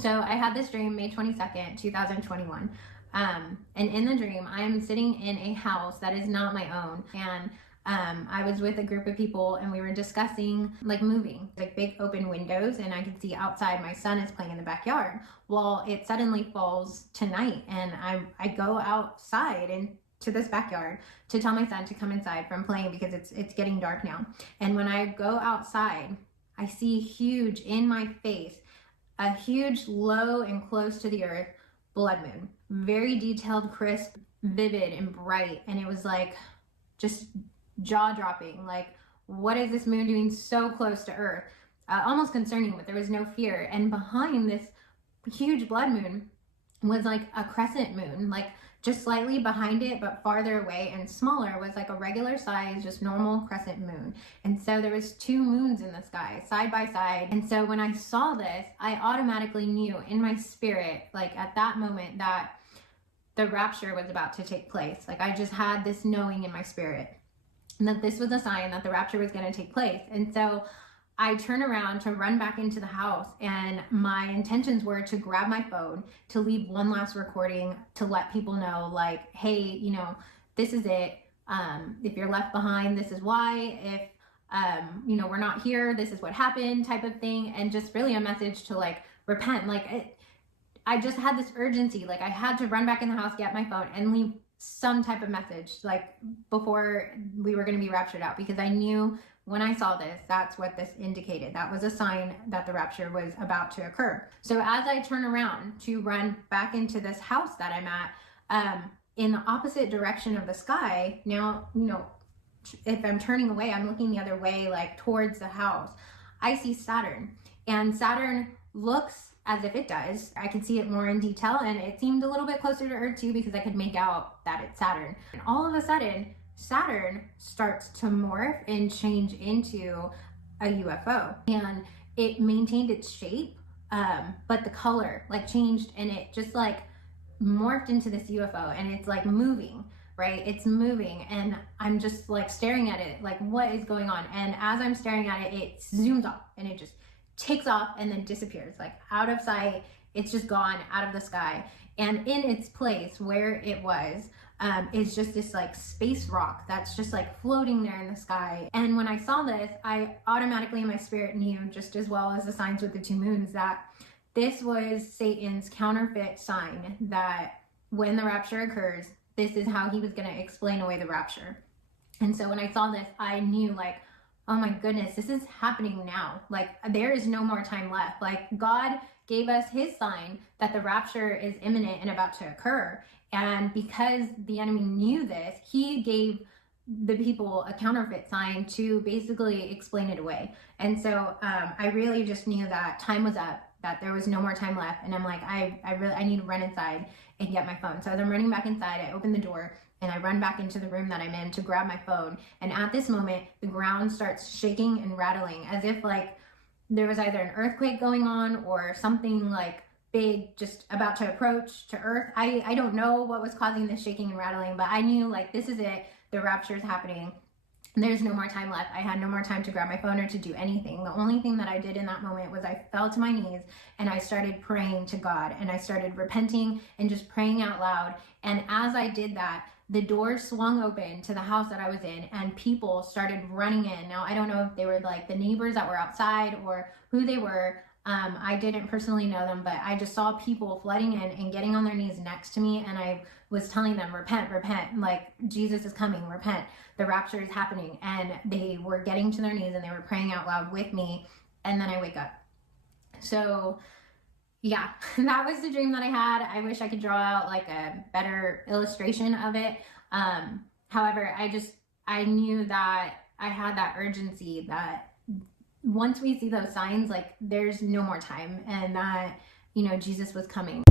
So I had this dream May 22nd, 2021. And in the dream, I am sitting in a house that is not my own. And I was with a group of people and we were discussing like moving, like big open windows, and I could see outside my son is playing in the backyard. Well, it suddenly falls to night and I go outside and to this backyard to tell my son to come inside from playing because it's getting dark now. And when I go outside, I see huge in my face, a huge low and close to the earth blood moon, very detailed, crisp, vivid, and bright. And it was like just jaw dropping. Like, what is this moon doing so close to earth? Almost concerning, but there was no fear. And behind this huge blood moon was like a crescent moon, like just slightly behind it, but farther away and smaller, was like a regular size, just normal crescent moon. And so there was two moons in the sky side by side. And so when I saw this, I automatically knew in my spirit, like at that moment, that the rapture was about to take place. Like I just had this knowing in my spirit that this was a sign that the rapture was going to take place. And so I turn around to run back into the house, and my intentions were to grab my phone, to leave one last recording, to let people know, like, hey, you know, this is it. If you're left behind, this is why. If, you know, we're not here, this is what happened, type of thing. And just really a message to like repent. Like I just had this urgency. Like I had to run back in the house, get my phone, and leave some type of message, like before we were going to be raptured out, because I knew when I saw this, that's what this indicated. That was a sign that the rapture was about to occur. So as I turn around to run back into this house that I'm at, in the opposite direction of the sky, now, you know, if I'm turning away, I'm looking the other way, like towards the house, I see Saturn. And Saturn looks as if it does. I could see it more in detail, and it seemed a little bit closer to Earth too, because I could make out that it's Saturn. And all of a sudden, Saturn starts to morph and change into a UFO, and it maintained its shape, but the color like changed, and it just like morphed into this UFO, and it's like moving, right? It's moving, and I'm just like staring at it, like what is going on? And as I'm staring at it, it zooms off and it just takes off and then disappears, like out of sight. It's just gone out of the sky, and in its place where it was is just this like space rock that's just like floating there in the sky. And when I saw this, I automatically in my spirit knew, just as well as the signs with the two moons, that this was Satan's counterfeit sign, that when the rapture occurs, this is how he was going to explain away the rapture. And so when I saw this, I knew, like, oh my goodness, this is happening now. Like there is no more time left. Like God gave us his sign that the rapture is imminent and about to occur. And because the enemy knew this, he gave the people a counterfeit sign to basically explain it away. And so I really just knew that time was up, that there was no more time left. And I'm like, I need to run inside and get my phone. So as I'm running back inside, I open the door and I run back into the room that I'm in to grab my phone. And at this moment, the ground starts shaking and rattling, as if like there was either an earthquake going on or something like big just about to approach to earth. I don't know what was causing this shaking and rattling, but I knew, like, this is it. The rapture is happening. There's no more time left. I had no more time to grab my phone or to do anything. The only thing that I did in that moment was I fell to my knees and I started praying to God, and I started repenting and just praying out loud. And as I did that, the door swung open to the house that I was in, and people started running in. Now, I don't know if they were like the neighbors that were outside or who they were. I didn't personally know them, but I just saw people flooding in and getting on their knees next to me. And I was telling them, repent, repent, like Jesus is coming, repent, the rapture is happening. And they were getting to their knees and they were praying out loud with me. And then I wake up. So yeah, that was the dream that I had. I wish I could draw out like a better illustration of it. However, I knew that I had that urgency that once we see those signs, like there's no more time, and that, you know, Jesus was coming.